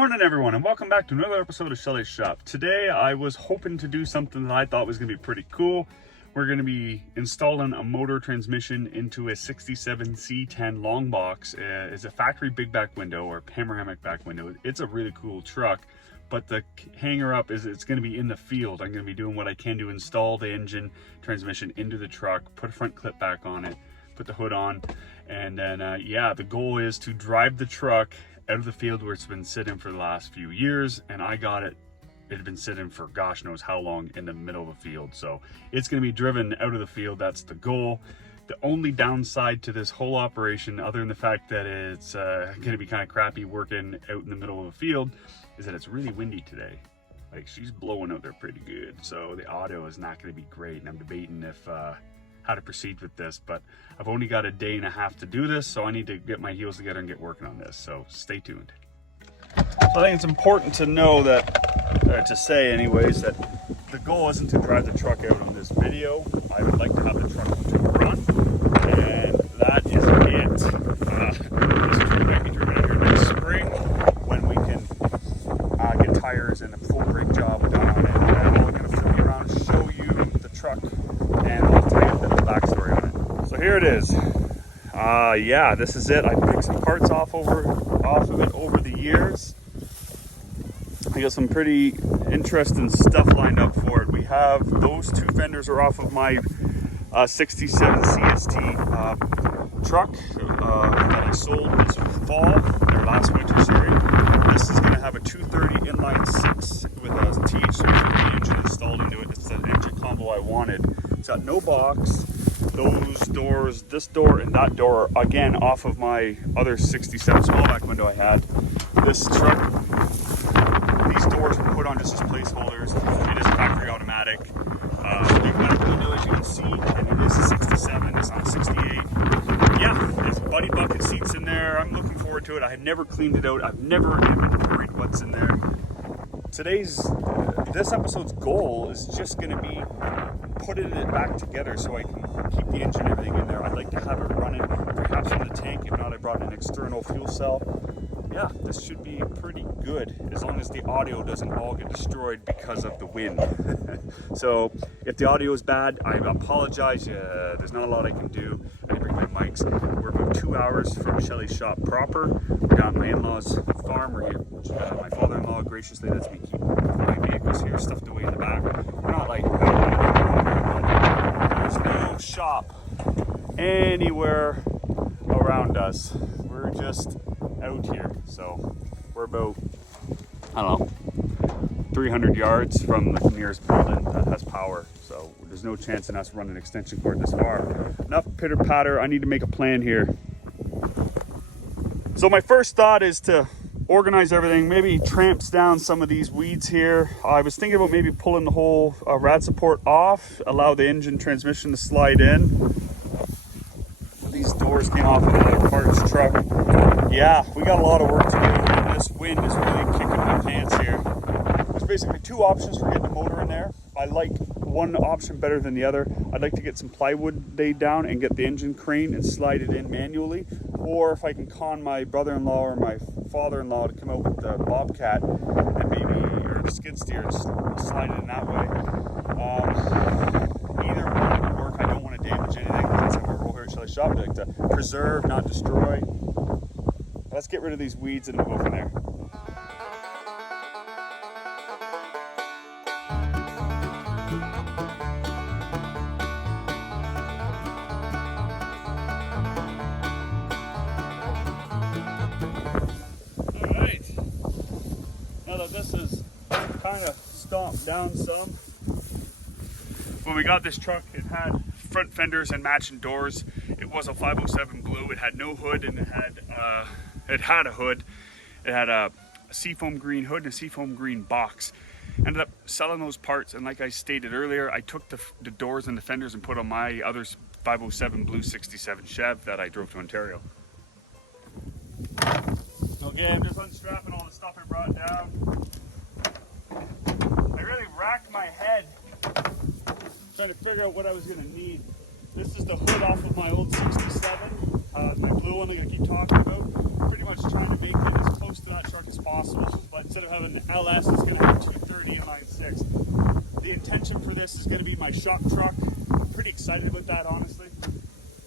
morning everyone, and welcome back to another episode of Schelly's Shop. Today I was hoping to do something that I thought was going to be pretty cool. We're going to be installing a motor transmission into a 67 C10 long box. It's a factory big back window or panoramic back window. It's a really cool truck, but the hanger up is it's going to be in the field. I'm going to be doing what I can to install the engine transmission into the truck, put a front clip back on it, put the hood on, and then yeah, the goal is to drive the truck out of the field where it's been sitting for the last few years, and I got it. It had been sitting for gosh knows how long in the middle of the field. So it's going to be driven out of the field. That's the goal. The only downside to this whole operation, other than the fact that it's going to be kind of crappy working out in the middle of the field, is that it's really windy today. Like, she's blowing out there pretty good. So the audio is not going to be great, and I'm debating if how to proceed with this, but I've only got a day and a half to do this, so I need to get my heels together and get working on this. So stay tuned. So I think it's important to know that, or to say anyways, that the goal isn't to drive the truck out on this video. I would like to have the truck to run, and that is it. This truck might be driven out here next spring when we can get tires and a full brake job done on it. And I'm going to film you around and show you the truck, and I'll tell you a bit of the backstory on it. So here it is. Yeah, this is it. I picked some parts off of it over the years. I got some pretty interesting stuff lined up for it. We have those two fenders are off of my 67 CST truck that I sold this fall, or last winter, sorry. This is going to have a 230 inline 6 with a TH350 engine installed into it. It's the engine combo I wanted. It's got no box. Those doors, this door and that door, again off of my other 67 small back window I had. This truck, these doors were put on just as placeholders. It is factory automatic. Big back window, as you can see, and it is a 67. It's not a 68. Yeah, there's buddy bucket seats in there. I'm looking forward to it. I have never cleaned it out. I've never inventoried what's in there. This episode's goal is just going to be putting it back together so I can keep the engine and everything in there. I'd like to have it running, perhaps from the tank. If not, I brought an external fuel cell. Yeah, this should be pretty good as long as the audio doesn't all get destroyed because of the wind. So if the audio is bad, I apologize. There's not a lot I can do. I can bring my mics. We're about 2 hours from Schelly's shop proper. We got my in-laws farm. My father-in-law graciously lets me keep my vehicles here stuffed away in the back. We're not like, there's no shop anywhere around us. We're just out here. So we're about, I don't know, 300 yards from the nearest building that has power. So there's no chance in us running an extension cord this far. Enough pitter patter. I need to make a plan here. So my first thought is to organize everything, maybe tramps down some of these weeds here. I was thinking about maybe pulling the whole rad support off, allow the engine transmission to slide in. These doors came off of another parts truck. Yeah, we got a lot of work to do, and this wind is really kicking my pants here. There's basically two options for getting the motor in there. I like one option better than the other. I'd like to get some plywood laid down and get the engine crane and slide it in manually. Or if I can con my brother-in-law or my father-in-law to come out with the Bobcat and maybe, or the skid steer, and slide it in that way. Either one would work. I don't want to damage anything. That's how we're here at Schelly's shop. I like to preserve, not destroy. Let's get rid of these weeds and we'll go from there. Alright, now that this is kind of stomped down some, when we got this truck, it had front fenders and matching doors. It was a 507 blue. It had no hood, and it had a hood. It had a seafoam green hood and a seafoam green box. Ended up selling those parts, and like I stated earlier, I took the doors and the fenders and put on my other 507 blue 67 Chev that I drove to Ontario. Okay, I'm just unstrapping all the stuff I brought down. I really racked my head trying to figure out what I was going to need. This is the hood off of my old 67. My blue one like I keep talking about. Pretty much trying to make it as close to that truck as possible. But instead of having an LS, it's going to have 230 inline 6. The intention for this is going to be my shop truck. I'm pretty excited about that, honestly.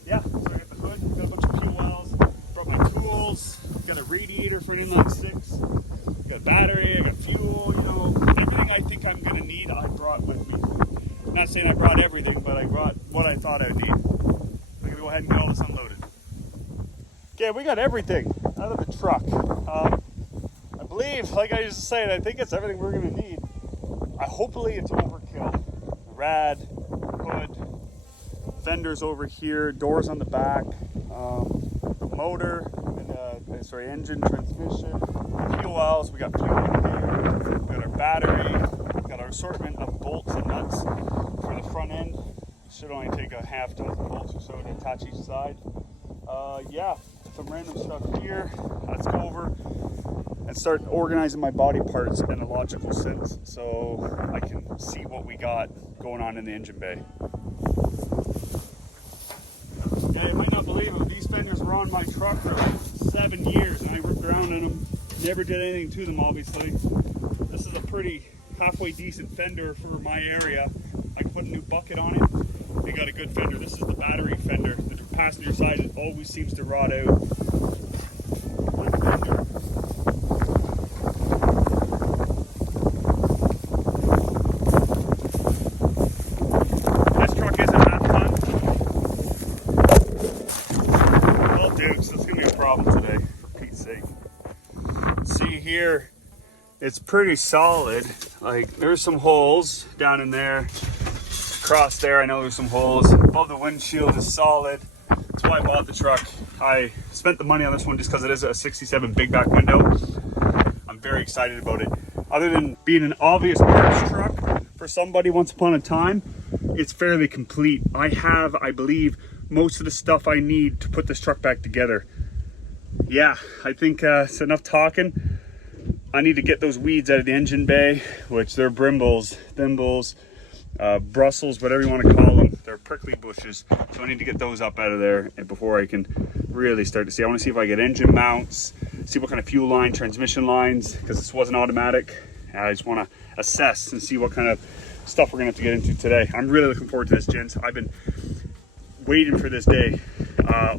Yeah, so I got the hood, got a bunch of fuel wells, brought my tools, got a radiator for an inline 6, got a battery, I got fuel, you know, everything I think I'm going to need I brought with me. I'm not saying I brought everything, but I brought what I thought I would need. I'm going to go ahead and get all this unloaded. Okay, we got everything out of the truck. I believe, like I used to say, I think it's everything we're going to need. Hopefully it's overkill. Rad, hood, fenders over here, doors on the back, motor, and, engine, transmission, fuel wells. We got fuel in here. We got our battery. We got our assortment of bolts and nuts for the front end. Should only take a half dozen bolts or so to attach each side. Yeah, some random stuff here. Let's go over and start organizing my body parts in a logical sense so I can see what we got going on in the engine bay. Yeah, you might not believe it, these fenders were on my truck for 7 years and I ripped around in them. Never did anything to them, obviously. This is a pretty halfway decent fender for my area. I can put a new bucket on it. They got a good fender. This is the battery fender. The passenger side, it always seems to rot out. Good fender. This truck isn't half ton. Well, Dukes, that's gonna be a problem today, for Pete's sake. See here, it's pretty solid. Like, there's some holes down in there. Across there, I know there's some holes. Above the windshield is solid. That's why I bought the truck. I spent the money on this one just because it is a 67 big back window. I'm very excited about it. Other than being an obvious parts truck for somebody once upon a time, it's fairly complete. I have, I believe, most of the stuff I need to put this truck back together. Yeah, I think it's enough talking. I need to get those weeds out of the engine bay, which they're brimbles, thimbles, Brussels, whatever you want to call them. They're prickly bushes, so I need to get those up out of there before I can really start to see. I want to see if I get engine mounts, see what kind of fuel line, transmission lines, because this wasn't automatic. I just want to assess and see what kind of stuff we're going to have to get into today. I'm really looking forward to this, gents. I've been waiting for this day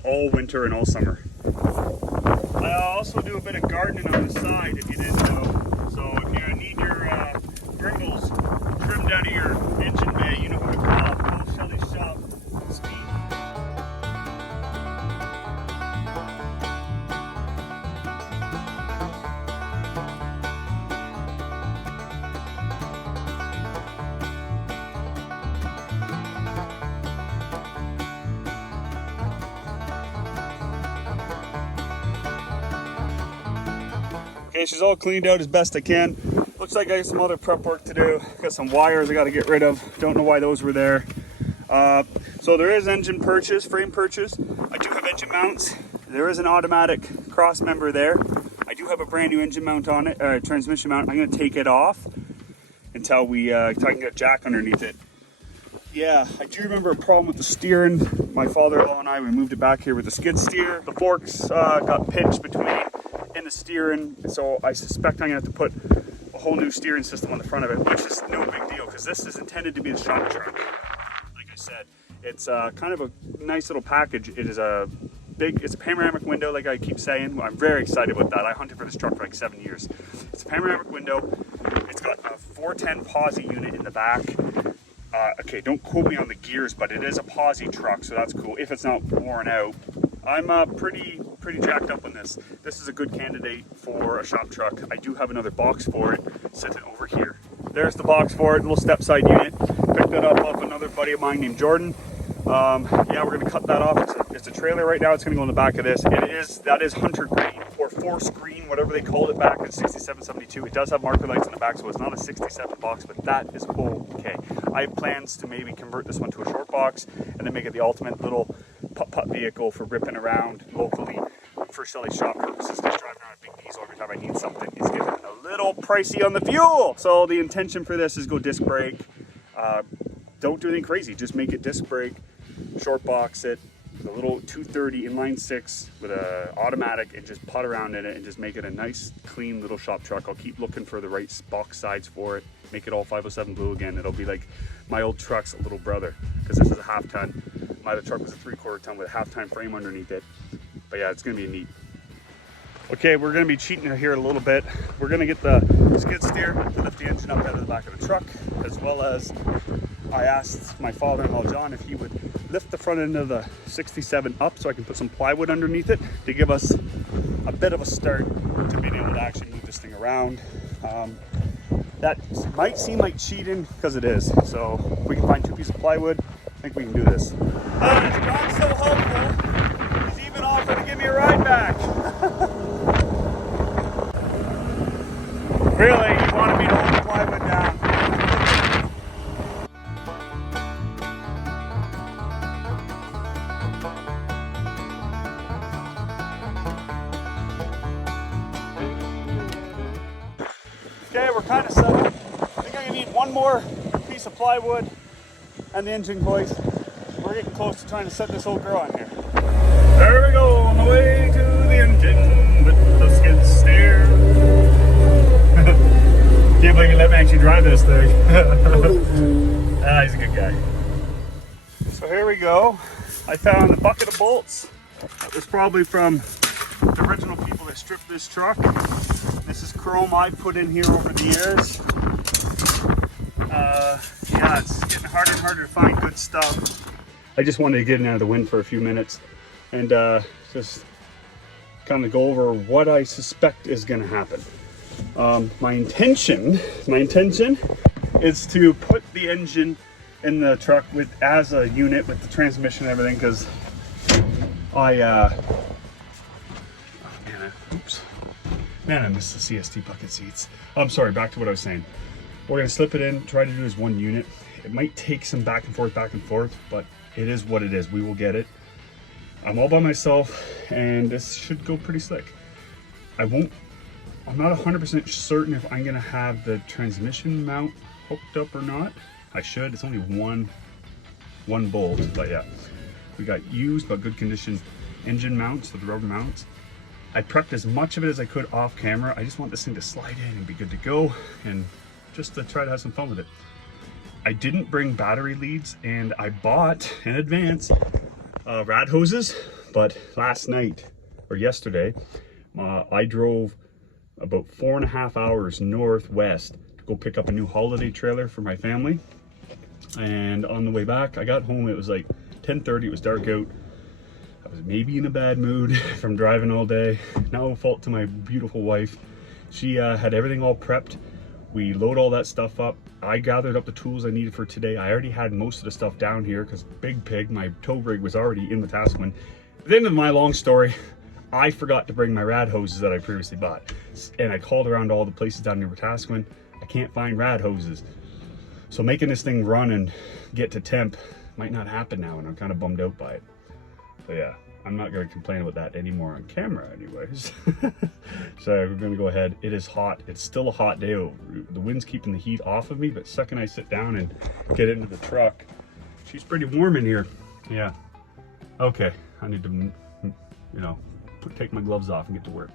all winter and all summer. I also do a bit of gardening on the side, if you didn't know. So if you need your brindles trimmed out of your engine bay, you know who to call. Call Schelly's shop. Speed. Okay, she's all cleaned out as best I can. Looks like I got some other prep work to do. Got some wires I got to get rid of. Don't know why those were there. So there is engine purchase, frame purchase. I do have engine mounts. There is an automatic cross member there. I do have a brand new engine mount on it, transmission mount. I'm going to take it off until I can get a jack underneath it. Yeah, I do remember a problem with the steering. My father-in-law and I, we moved it back here with the skid steer. The forks got pinched between in the steering, so I suspect I'm gonna have to put a whole new steering system on the front of it, which is no big deal because this is intended to be a shop truck. Like I said, it's kind of a nice little package. It is it's a panoramic window, like I keep saying. I'm very excited about that. I hunted for this truck for like 7 years. It's a panoramic window. It's got a 410 posi unit in the back. Okay, don't quote me on the gears, but it is a posi truck, so that's cool if it's not worn out. I'm pretty jacked up on this. This is a good candidate for a shop truck. I do have another box for it sitting over here. There's the box for it, little step side unit. Picked that up off another buddy of mine named Jordan. Yeah, we're gonna cut that off. It's a trailer right now. It's gonna go in the back of this. That is hunter green or force green, whatever they called it back in 67, 72. It does have marker lights on the back, so it's not a 67 box, but that is okay. I have plans to maybe convert this one to a short box and then make it the ultimate little putt-putt vehicle for ripping around locally for Schelly shop purposes. Just driving around a big diesel every time I need something is getting a little pricey on the fuel. So the intention for this is go disc brake. Don't do anything crazy. Just make it disc brake, short box it, with a little 230 inline 6 with a automatic, and just putt around in it and just make it a nice, clean little shop truck. I'll keep looking for the right box sides for it, make it all 507 blue again. It'll be like my old truck's little brother, because this is a half ton. My other truck was a 3/4 ton with a half ton frame underneath it. But yeah, it's gonna be neat. Okay, we're gonna be cheating here a little bit. We're gonna get the skid steer to lift the engine up out of the back of the truck, as well as I asked my father-in-law John if he would lift the front end of the 67 up so I can put some plywood underneath it to give us a bit of a start to being able to actually move this thing around. That might seem like cheating, because it is. So if we can find 2 pieces of plywood, I think we can do this. John's so helpful. He's even offered to give me a ride back. Really, he wanted me to hold the plywood down. Okay, we're kind of set up. I think I'm gonna need one more piece of plywood and the engine hoist. We're getting close to trying to set this old girl on here. There we go, on the way to the engine with the skid steer. Can't believe you let me actually drive this thing. He's a good guy. So here we go. I found a bucket of bolts. That was probably from the original people that stripped this truck. This is chrome I put in here over the years. Yeah, it's getting harder and harder to find good stuff. I just wanted to get in out of the wind for a few minutes and just kind of go over what I suspect is going to happen. My intention is to put the engine in the truck as a unit with the transmission and everything, because Man, I missed the CST bucket seats. I'm sorry, back to what I was saying. We're gonna slip it in, try to do as one unit. It might take some back and forth, but it is what it is. We will get it. I'm all by myself, and this should go pretty slick. I'm not 100% certain if I'm gonna have the transmission mount hooked up or not. I should, it's only one bolt, but yeah. We got used but good condition engine mounts, so the rubber mounts. I prepped as much of it as I could off camera. I just want this thing to slide in and be good to go, and just to try to have some fun with it. I didn't bring battery leads, and I bought in advance rad hoses, but last night or yesterday, I drove about 4.5 hours northwest to go pick up a new holiday trailer for my family. And on the way back, I got home, it was like 10:30, it was dark out. I was maybe in a bad mood from driving all day. No fault to my beautiful wife. She had everything all prepped. We load all that stuff up. I gathered up the tools I needed for today. I already had most of the stuff down here because Big Pig, my tow rig, was already in Wetaskiwin. At the end of my long story, I forgot to bring my rad hoses that I previously bought. And I called around all the places down near Wetaskiwin. I can't find rad hoses. So making this thing run and get to temp might not happen now, and I'm kind of bummed out by it. But yeah, I'm not going to complain about that anymore on camera anyways. So we're going to go ahead. It is hot. It's still a hot day. The wind's keeping the heat off of me, but the second I sit down and get into the truck, she's pretty warm in here. Yeah. Okay, I need to, take my gloves off and get to work.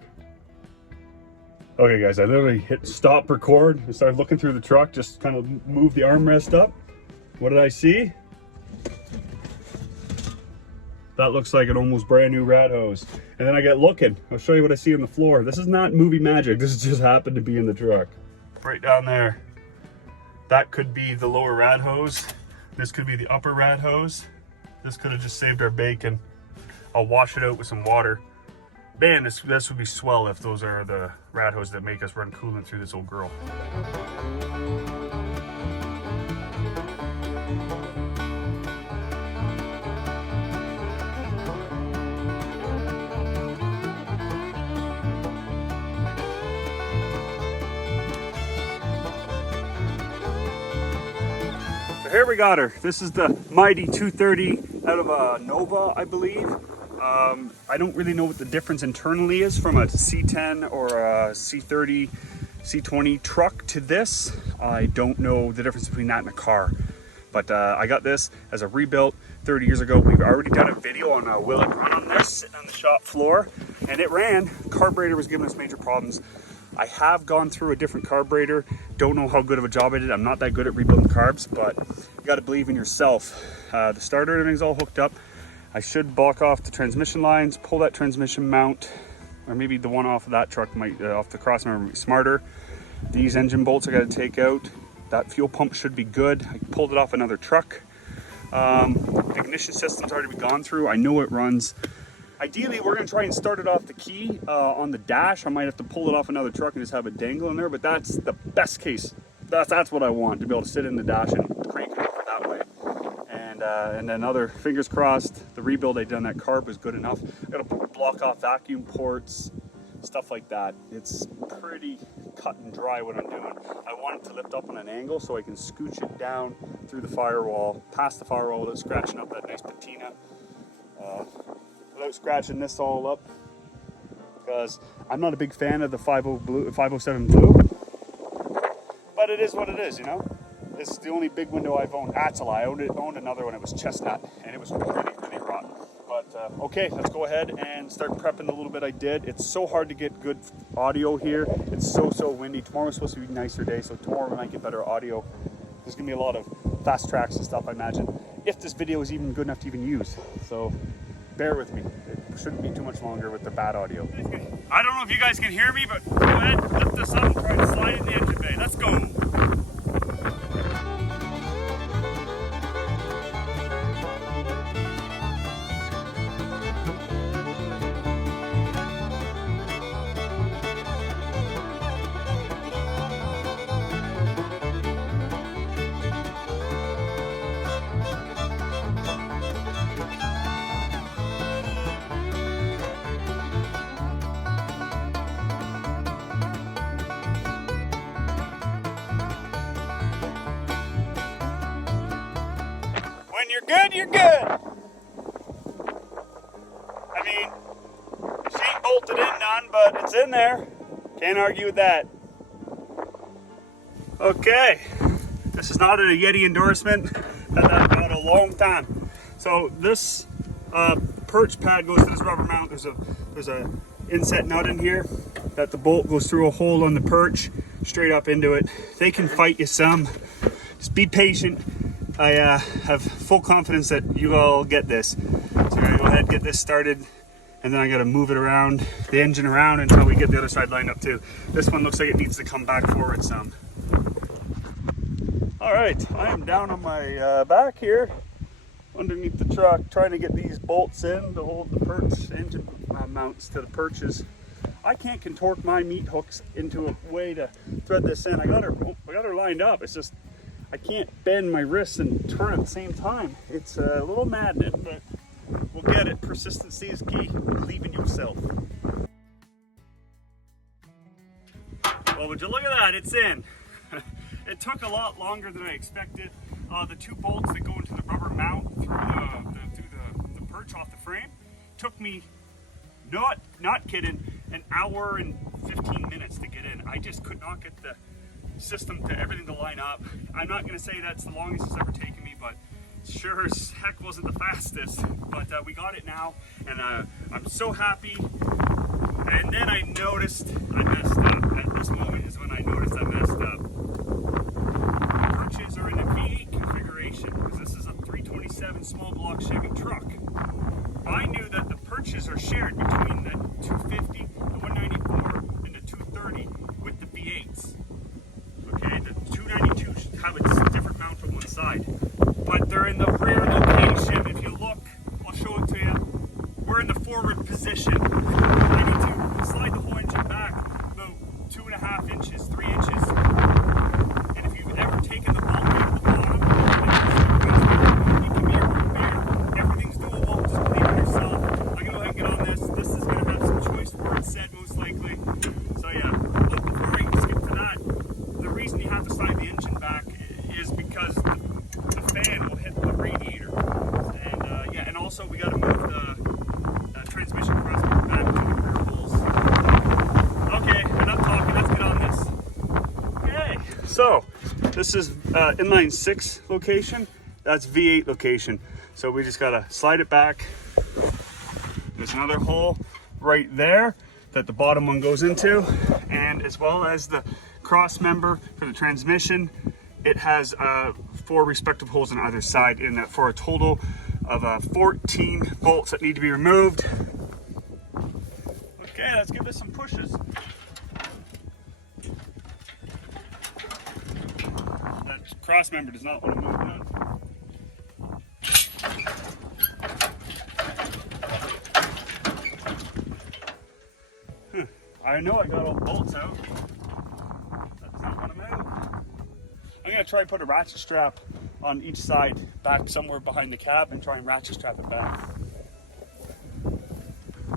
Okay guys, I literally hit stop record and started looking through the truck, just kind of move the armrest up. What did I see? That looks like an almost brand new rad hose. And then I get looking. I'll show you what I see on the floor. This is not movie magic. This just happened to be in the truck. Right down there. That could be the lower rad hose. This could be the upper rad hose. This could have just saved our bacon. I'll wash it out with some water. Man, this would be swell if those are the rad hoses that make us run coolant through this old girl. So here we got her. This is the mighty 230 out of Nova, I believe. I don't really know what the difference internally is from a C10 or a C30, C20 truck to this. I don't know the difference between that and a car. But I got this as a rebuilt 30 years ago. We've already done a video on will it run on this, sitting on the shop floor, and it ran. Carburetor was giving us major problems. I have gone through a different carburetor. Don't know how good of a job I did. I'm not that good at rebuilding carbs, but you got to believe in yourself. The starter and everything's all hooked up. I should block off the transmission lines, pull that transmission mount, or maybe the one off of that truck might, off the crossmember might be smarter. These engine bolts I got to take out. That fuel pump should be good. I pulled it off another truck. Ignition system's already gone through. I know it runs. Ideally, we're gonna try and start it off the key on the dash. I might have to pull it off another truck and just have it dangle in there, but that's the best case. That's what I want, to be able to sit in the dash and crank it over that way. And then other, fingers crossed, the rebuild I did on that carb was good enough. I gotta block off vacuum ports, stuff like that. It's pretty cut and dry what I'm doing. I want it to lift up on an angle so I can scooch it down through the firewall, past the firewall without scratching up that nice patina. Without scratching this all up, because I'm not a big fan of the 507 blue, but it is what it is, you know. This is the only big window I've owned. Actually, I owned another one. It was chestnut, and it was really rotten. But okay, let's go ahead and start prepping the little bit I did. It's so hard to get good audio here. It's so windy. Tomorrow's supposed to be a nicer day, so tomorrow we might get better audio. There's gonna be a lot of fast tracks and stuff, I imagine, if this video is even good enough to even use. So bear with me. It shouldn't be too much longer with the bad audio. I don't know if you guys can hear me, but go ahead, lift this up and try to slide it in the engine bay. Let's go. When you're good, you're good. I mean, she ain't bolted in none, but it's in there. Can't argue with that. Okay, this is not a Yeti endorsement. Had that out a long time. So this perch pad goes to this rubber mount. There's a inset nut in here that the bolt goes through a hole on the perch straight up into it. They can fight you some. Just be patient. I have full confidence that you all get this. So I'm gonna go ahead and get this started, and then I gotta move it around, the engine around, until we get the other side lined up too. This one looks like it needs to come back forward some. All right, I am down on my back here, underneath the truck, trying to get these bolts in to hold the perch engine mounts to the perches. I can't contort my meat hooks into a way to thread this in. I got her lined up. It's just I can't bend my wrists and turn at the same time. It's a little maddening, but we'll get it. Persistency is key. Believe in yourself. Well, would you look at that? It's in. It took a lot longer than I expected. The two bolts that go into the rubber mount through the perch off the frame took me, not kidding, an hour and 15 minutes to get in. I just could not get the system to everything to line up. I'm not going to say that's the longest it's ever taken me, but sure as heck wasn't the fastest. But we got it now, and I'm so happy. And then I noticed I messed up. At this moment is when I noticed I messed up. The perches are in the V8 configuration, because this is a 327 small block Chevy truck. I knew that the perches are shared between the 250, the 194, and the 230 with the V8s. Okay, the 292 have a different mount on one side, but they're in the rear location. If you look, I'll show it to you. We're in the forward position. I need to slide the whole engine back about 2.5 inches, 3 inches. And if you've ever taken the bolt out of the bottom, it can be a root bear. Everything's doable. Just believe in yourself. I'm gonna go ahead and get on this. This is gonna have some choice words said most likely. So yeah. Look, before I skip to that, the reason you have to slide the engine back is because the fan will hit the radiator, and yeah, and also we got to move the transmission crossbar back to the rear holes. Okay, enough talking. Let's get on this. Okay, so this is inline 6 location. That's V8 location. So we just gotta slide it back. There's another hole right there that the bottom one goes into, and as well as the cross member for the transmission, it has 4 respective holes on either side in that, for a total of 14 bolts that need to be removed. Okay, let's give this some pushes. That cross member does not want to move none. I know I got all the bolts out. That does not want to move. I'm gonna try to put a ratchet strap on each side back somewhere behind the cab and try and ratchet strap it back.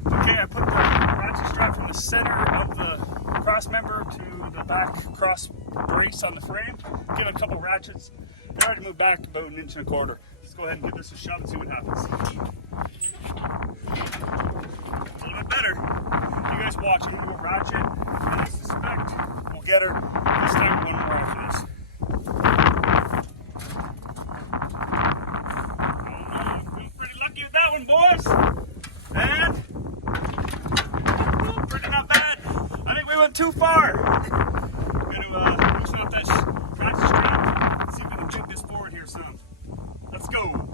Okay, I put the ratchet strap from the center of the cross member to the back cross brace on the frame. Give it a couple ratchets. And ready to move back about 1.25 inches. Let's go ahead and give this a shot and see what happens. A little bit better. You guys watch. I'm gonna go ratchet, and I suspect we'll get her this time one more after this. I'm feeling pretty lucky with that one, boys. And pretty not bad. I think we went too far. I'm gonna loosen up this ratchet strap and see if we can jig this forward here some. Let's go.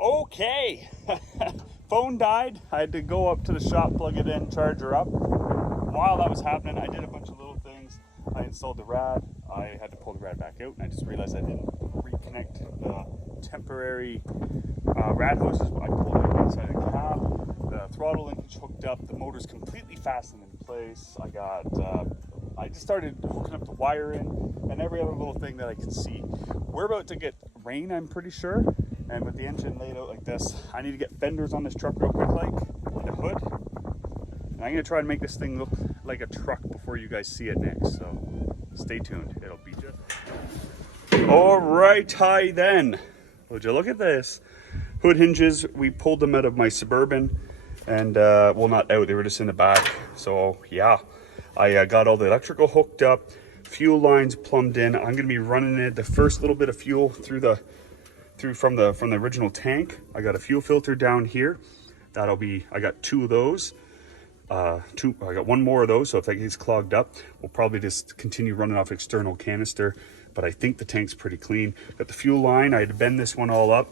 Okay, phone died. I had to go up to the shop, plug it in, charge her up. While that was happening, I did a bunch of little things. I installed the rad. I had to pull the rad back out, and I just realized I didn't reconnect the temporary rad hoses. I pulled it inside the cab. The throttle linkage hooked up. The motor's completely fastened in place. I just started hooking up the wiring and every other little thing that I could see. We're about to get rain, I'm pretty sure. And with the engine laid out like this, I need to get fenders on this truck real quick, like, and the hood. And I'm gonna try and make this thing look like a truck before you guys see it next. So stay tuned, it'll be just. All right, hi then. Would you look at this? Hood hinges, we pulled them out of my Suburban, and well, not out, they were just in the back. So yeah, I got all the electrical hooked up, fuel lines plumbed in. I'm gonna be running it, the first little bit of fuel from the original tank. I got a fuel filter down here. That'll be, I got 2 of those. I got 1 more of those, so if that gets clogged up, we'll probably just continue running off external canister, but I think the tank's pretty clean. Got the fuel line, I had to bend this one all up.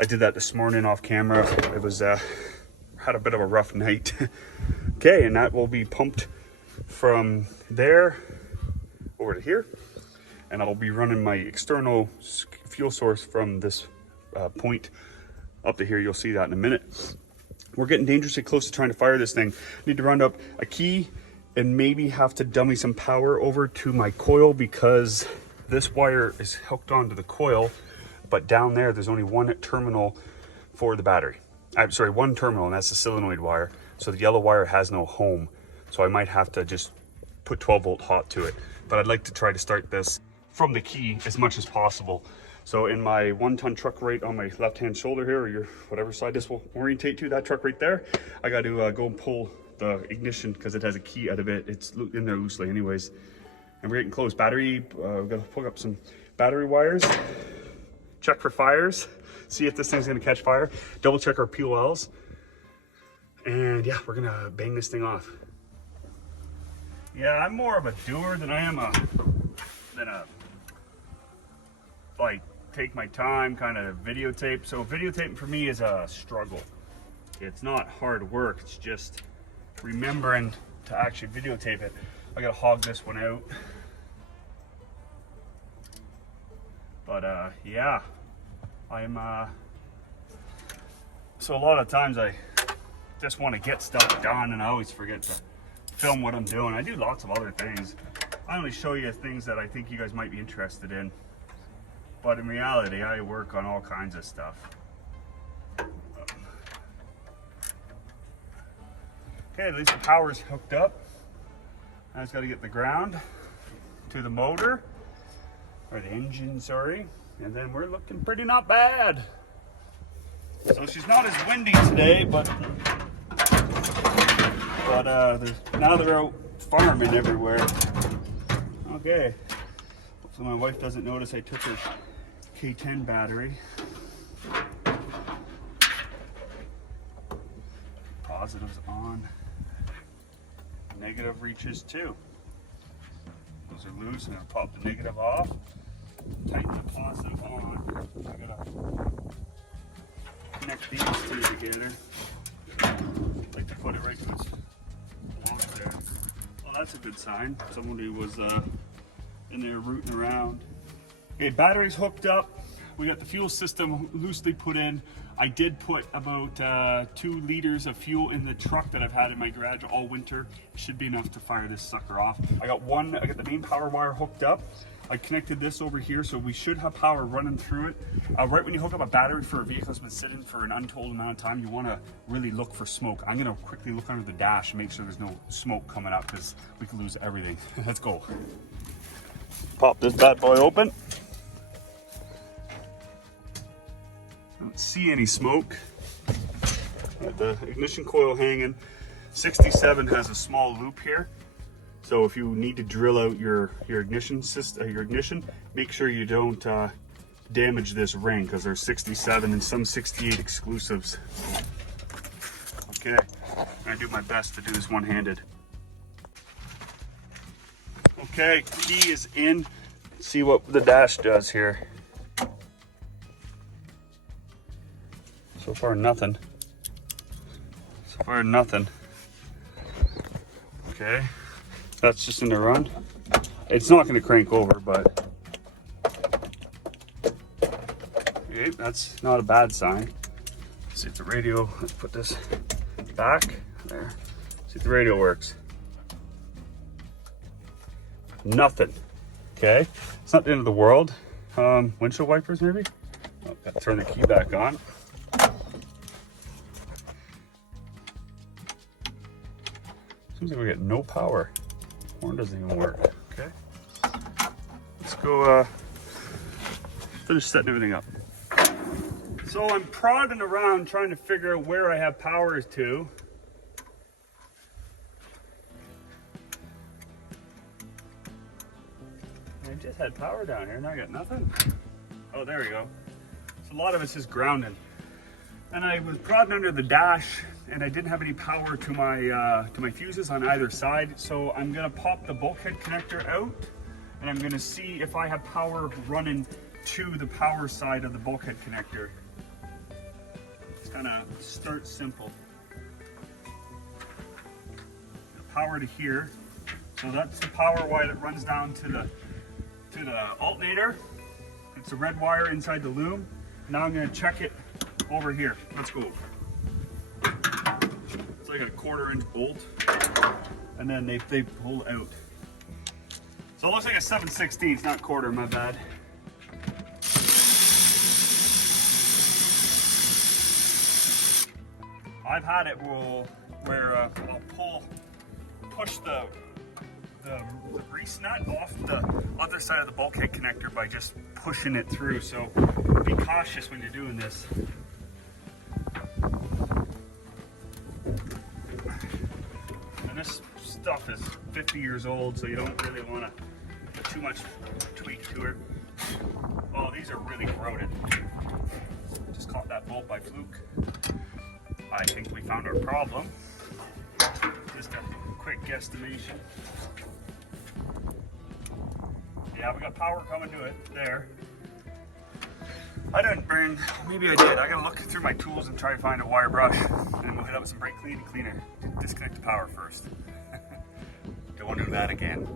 I did that this morning off camera. It was, had a bit of a rough night. Okay, and that will be pumped from there over to here. And I'll be running my external fuel source from this point up to here. You'll see that in a minute. We're getting dangerously close to trying to fire this thing. Need to round up a key and maybe have to dummy some power over to my coil, because this wire is hooked onto the coil, but down there's only 1 terminal for the battery. I'm sorry, 1 terminal, and that's the solenoid wire. So the yellow wire has no home. So I might have to just put 12-volt hot to it. But I'd like to try to start this from the key as much as possible. So in my 1-ton truck right on my left-hand shoulder here, or your whatever side this will orientate to, that truck right there, I got to go and pull the ignition because it has a key out of it. It's in there loosely anyways. And we're getting close. Battery, we've got to hook up some battery wires, check for fires, see if this thing's gonna catch fire, double check our POLs, and yeah, we're gonna bang this thing off. Yeah, I'm more of a doer than I am a like take my time kind of videotape. So videotaping for me is a struggle. It's not hard work, it's just remembering to actually videotape it. I gotta hog this one out. But yeah, I'm so a lot of times I just want to get stuff done and I always forget to film what I'm doing. I do lots of other things. I only show you things that I think you guys might be interested in. But in reality, I work on all kinds of stuff. Okay, at least the power's hooked up. I just got to get the ground to the motor, or the engine, sorry, and then we're looking pretty not bad. So she's not as windy today, but now they're out farming everywhere. Okay, hopefully my wife doesn't notice I took her K10 battery. Positives on, negative reaches too. Those are loose. I'm gonna pop the negative off, tighten the positive on. I gotta connect these two together. I'd like to put it right to its block there. Well, that's a good sign. Somebody was in there rooting around. Okay, battery's hooked up. We got the fuel system loosely put in. I did put about 2 liters of fuel in the truck that I've had in my garage all winter. It should be enough to fire this sucker off. I got the main power wire hooked up. I connected this over here, so we should have power running through it. Right when you hook up a battery for a vehicle that's been sitting for an untold amount of time, you want to really look for smoke. I'm gonna quickly look under the dash and make sure there's no smoke coming up, because we could lose everything. Let's go. Pop this bad boy open. Don't see any smoke. Got the ignition coil hanging. 67 has a small loop here, so if you need to drill out your ignition system, make sure you don't damage this ring, because there's 67 and some 68 exclusives. Okay, I'm gonna do my best to do this one-handed. Okay, key is in. Let's see what the dash does here. So far, nothing. So far, nothing. Okay, that's just in the run. It's not going to crank over, but okay, that's not a bad sign. Let's see if the radio, let's put this back there. See if the radio works. Nothing. Okay, it's not the end of the world. Windshield wipers, maybe? Oh, gotta turn the key back on. Seems like we get no power. Horn doesn't even work. Okay. Let's go finish setting everything up. So I'm prodding around trying to figure out where I have power to. I just had power down here and I got nothing. Oh, there we go. So a lot of it's just grounding. And I was prodding under the dash, and I didn't have any power to my fuses on either side. So I'm gonna pop the bulkhead connector out, and I'm gonna see if I have power running to the power side of the bulkhead connector. It's kind of start simple. Power to here. So that's the power wire that runs down to the alternator. It's a red wire inside the loom. Now I'm gonna check it over here. Let's go. It's like a 1/4 inch bolt, and then they pull out. So it looks like a 7/16. It's not 1/4. My bad. I've had it where I'll push the grease nut off the other side of the bulkhead connector by just pushing it through. So be cautious when you're doing this. And this stuff is 50 years old, so you don't really want to put too much tweak to it. Oh, these are really corroded. Just caught that bolt by fluke. I think we found our problem. Just a quick guesstimation. Yeah, we got power coming to it there. I didn't burn, maybe I did. I gotta look through my tools and try to find a wire brush, and we'll hit up with some brake cleaner. Disconnect the power first. Don't want to do that again.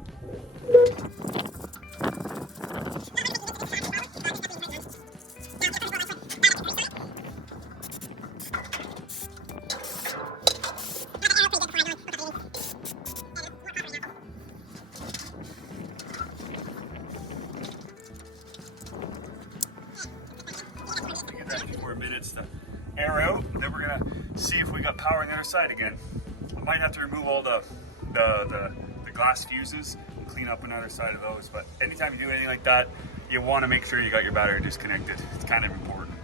Minutes to air out, then we're gonna see if we got power on the other side again. I might have to remove all the glass fuses and clean up another side of those. But anytime you do anything like that, you want to make sure you got your battery disconnected. It's kind of important.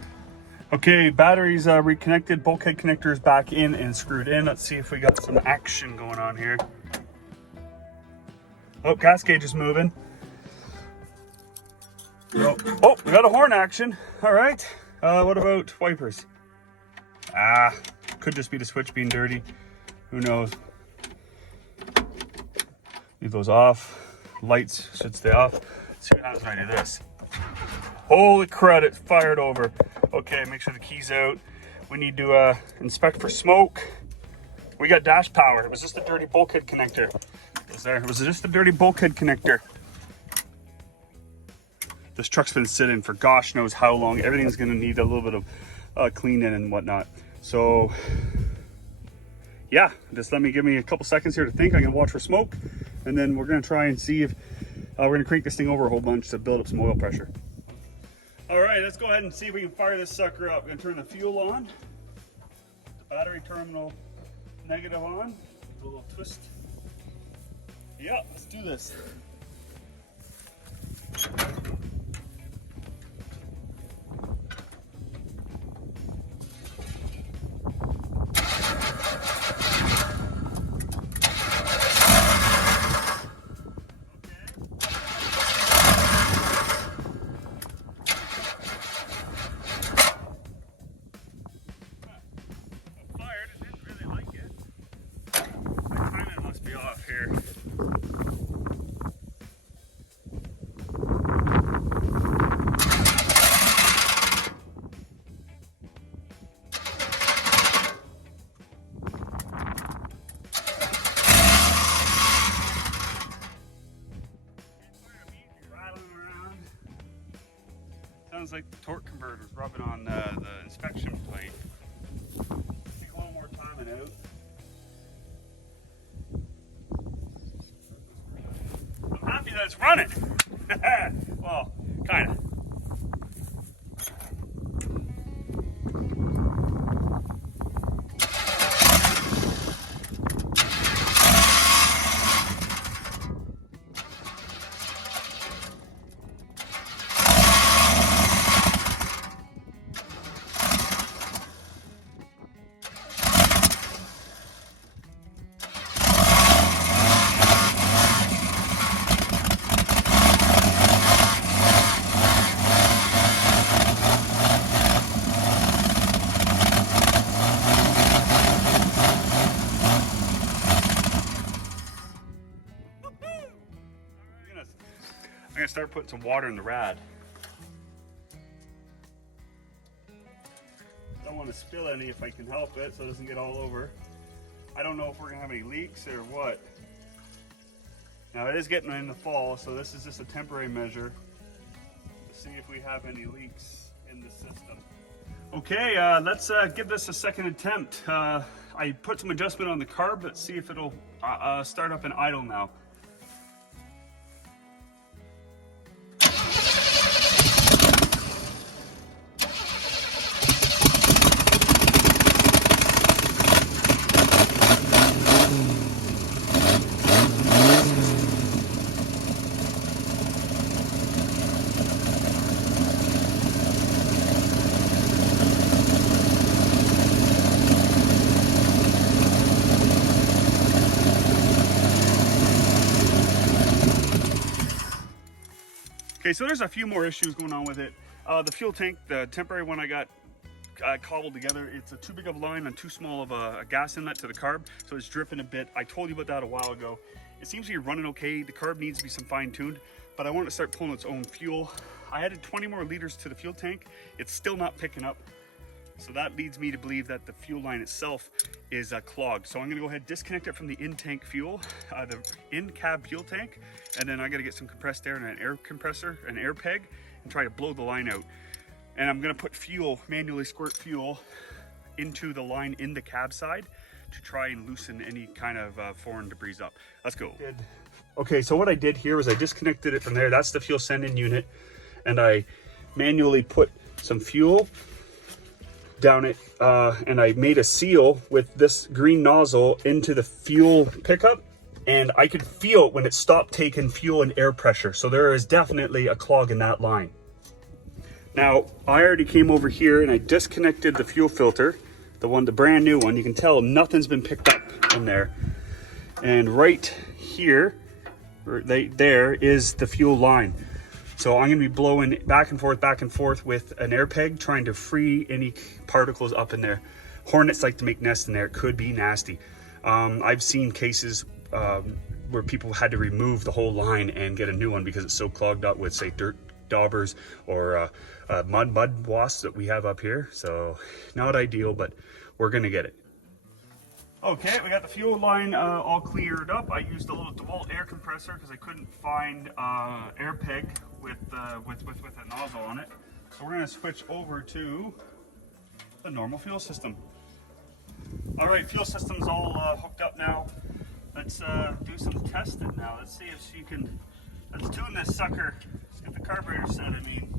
Okay, batteries reconnected, bulkhead connectors back in and screwed in. Let's see if we got some action going on here. Oh, gas gauge is moving. Oh, we got a horn action. All right. What about wipers? Could just be the switch being dirty. Who knows? Leave those off. Lights should stay off. Let's see what happens when I do this. Holy crud, it fired over. Okay, make sure the key's out. We need to inspect for smoke. We got dash power. It was just a dirty bulkhead connector. It was just a dirty bulkhead connector. This truck's been sitting for gosh knows how long. Everything's gonna need a little bit of cleaning and whatnot. So yeah, just give me a couple seconds here to think. I'm gonna watch for smoke, and then we're gonna try and see if we're gonna crank this thing over a whole bunch to build up some oil pressure. All right, let's go ahead and see if we can fire this sucker up. We're gonna turn the fuel on, the battery terminal negative on, do a little twist. Yeah, let's do this. Sounds like the torque converter's rubbing on the inspection plate. Take a little more time and out. I'm happy that it's running. Well, kind of. I'm gonna start putting some water in the rad. Don't want to spill any if I can help it, so it doesn't get all over. I don't know if we're gonna have any leaks or what. Now it is getting in the fall, so this is just a temporary measure to see if we have any leaks in the system. Okay, let's give this a second attempt. I put some adjustment on the carb. Let's see if it'll start up in idle now. Okay, so there's a few more issues going on with it. The fuel tank, the temporary one I got cobbled together, it's too big of a line and too small of a gas inlet to the carb, so it's dripping a bit. I told you about that a while ago. It seems to be running okay. The carb needs to be some fine-tuned, but I want to start pulling its own fuel. I added 20 more liters to the fuel tank. It's still not picking up. So that leads me to believe that the fuel line itself is clogged. So I'm gonna go ahead and disconnect it from the in-tank fuel, the in-cab fuel tank, and then I gotta get some compressed air and an air compressor, an air peg, and try to blow the line out. And I'm gonna put fuel, manually squirt fuel into the line in the cab side to try and loosen any kind of foreign debris up. Let's go. Okay, so what I did here was I disconnected it from there. That's the fuel send-in unit. And I manually put some fuel down it, and I made a seal with this green nozzle into the fuel pickup, and I could feel it when it stopped taking fuel and air pressure. So there is definitely a clog in that line. Now, I already came over here and I disconnected the fuel filter, the brand new one. You can tell nothing's been picked up in there. And right here, there is the fuel line. So I'm gonna be blowing back and forth with an air peg, trying to free any particles up in there. Hornets like to make nests in there. It could be nasty. I've seen cases where people had to remove the whole line and get a new one because it's so clogged up with, say, dirt daubers or mud wasps that we have up here. So not ideal, but we're gonna get it. Okay, we got the fuel line all cleared up. I used a little DeWalt air compressor because I couldn't find air peg with a nozzle on it. So we're gonna switch over to the normal fuel system. All right, fuel system's all hooked up now. Let's do some testing now. Let's see if she can, let's tune this sucker. Let's get the carburetor set, I mean.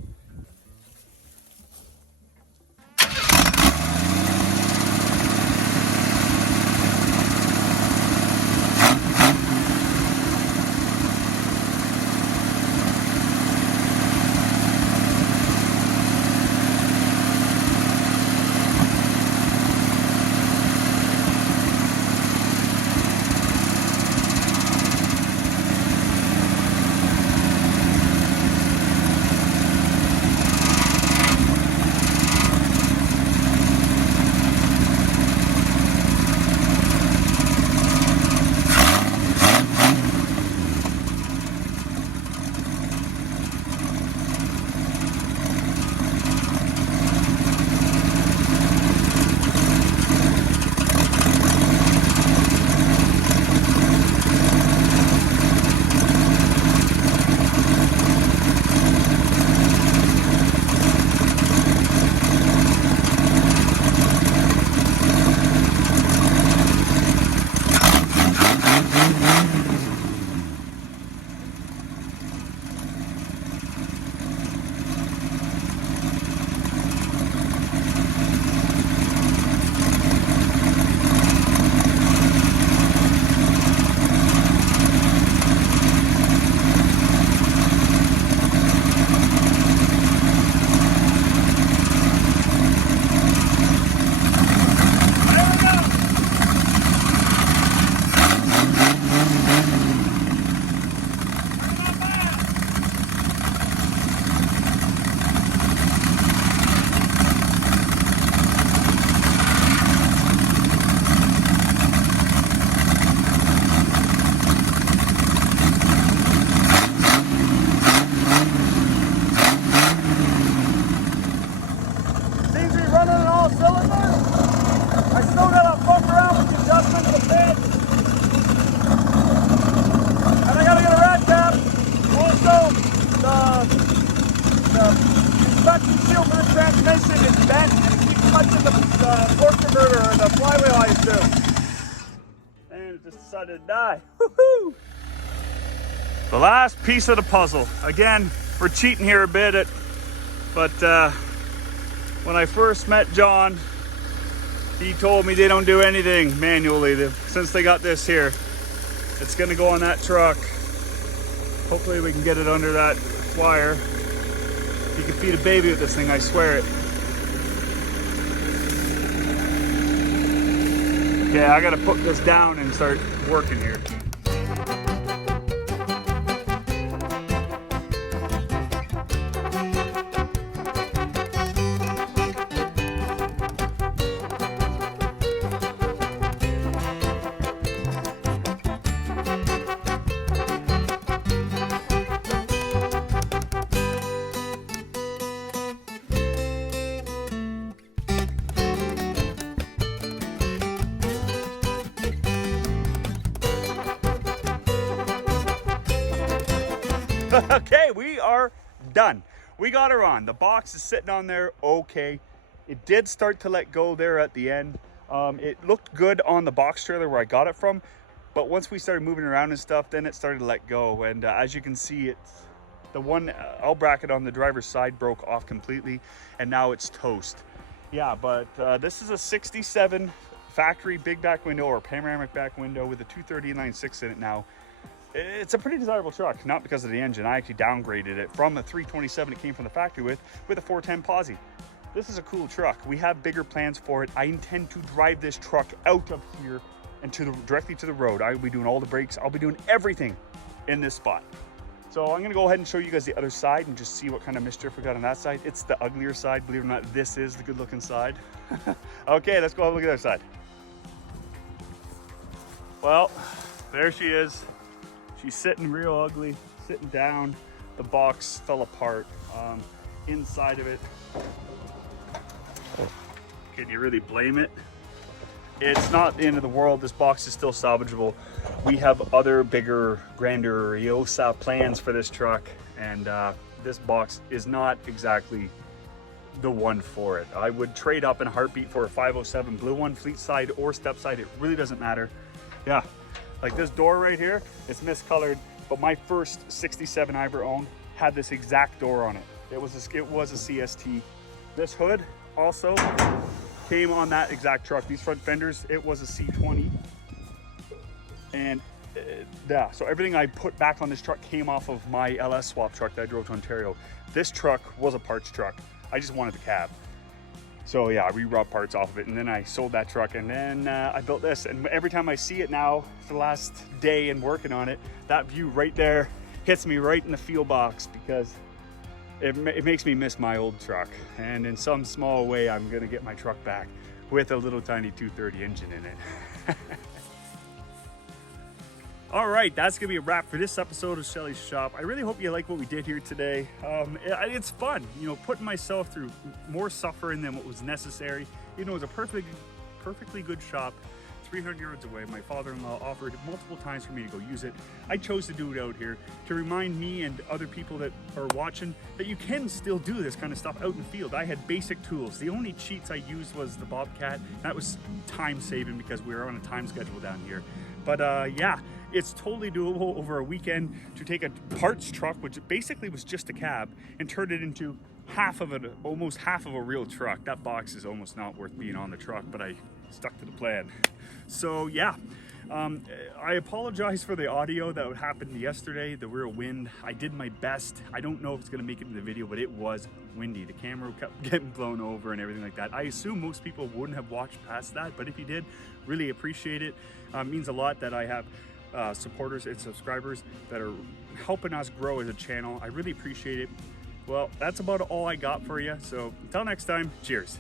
Decided to die. Woohoo! The last piece of the puzzle. Again, we're cheating here a bit, but when I first met John, he told me they don't do anything manually. Since they got this here, it's gonna go on that truck. Hopefully we can get it under that wire. You can feed a baby with this thing, I swear it. Okay, I gotta put this down and start working here. Okay, we are done. We got her on. The box is sitting on there okay. It did start to let go there at the end. It looked good on the box trailer where I got it from, but once we started moving around and stuff, then it started to let go. And as you can see, it's the one L bracket on the driver's side broke off completely, and now it's toast. Yeah, but this is a 67 factory big back window or panoramic back window with a 230 inline 6 in it now, it's a pretty desirable truck. Not because of the engine. I actually downgraded it from the 327 it came from the factory with a 410 posi. This is a cool truck. We have bigger plans for it. I intend to drive this truck out of here and directly to the road. I will be doing all the brakes. I'll be doing everything in this spot. So I'm gonna go ahead and show you guys the other side and just see what kind of mischief we got on that side. It's the uglier side, believe it or not. This is the good looking side. Okay, let's go have a look at the other side. Well, there she is. She's sitting real ugly, sitting down. The box fell apart. Inside of it, can you really blame it? It's not the end of the world. This box is still salvageable. We have other bigger, grandiose plans for this truck, and this box is not exactly the one for it. I would trade up in a heartbeat for a 507 blue one, fleet side or step side. It really doesn't matter. Yeah, like this door right here, it's miscolored, but my first 67 I ever owned had this exact door on it. It was a CST. This hood also came on that exact truck. These front fenders, it was a C20. And yeah, so everything I put back on this truck came off of my LS swap truck that I drove to Ontario. This truck was a parts truck. I just wanted the cab. So yeah, I re-robbed parts off of it, and then I sold that truck, and then I built this. And every time I see it now, for the last day and working on it, that view right there hits me right in the feel box, because it makes me miss my old truck. And in some small way, I'm gonna get my truck back with a little tiny 230 engine in it. All right, that's gonna be a wrap for this episode of Schelly's Shop. I really hope you like what we did here today. It's fun, you know, putting myself through more suffering than what was necessary. You know, it was a perfectly good shop, 300 yards away. My father-in-law offered multiple times for me to go use it. I chose to do it out here to remind me and other people that are watching that you can still do this kind of stuff out in the field. I had basic tools. The only cheats I used was the Bobcat. That was time saving because we were on a time schedule down here. But yeah, it's totally doable over a weekend to take a parts truck, which basically was just a cab, and turn it into almost half of a real truck. That box is almost not worth being on the truck, but I stuck to the plan. So yeah, I apologize for the audio that happened yesterday, the real wind. I did my best. I don't know if it's gonna make it in the video, but it was windy. The camera kept getting blown over and everything like that. I assume most people wouldn't have watched past that, but if you did, really appreciate it. It means a lot that I have supporters and subscribers that are helping us grow as a channel. I really appreciate it. Well, that's about all I got for you. So until next time, cheers.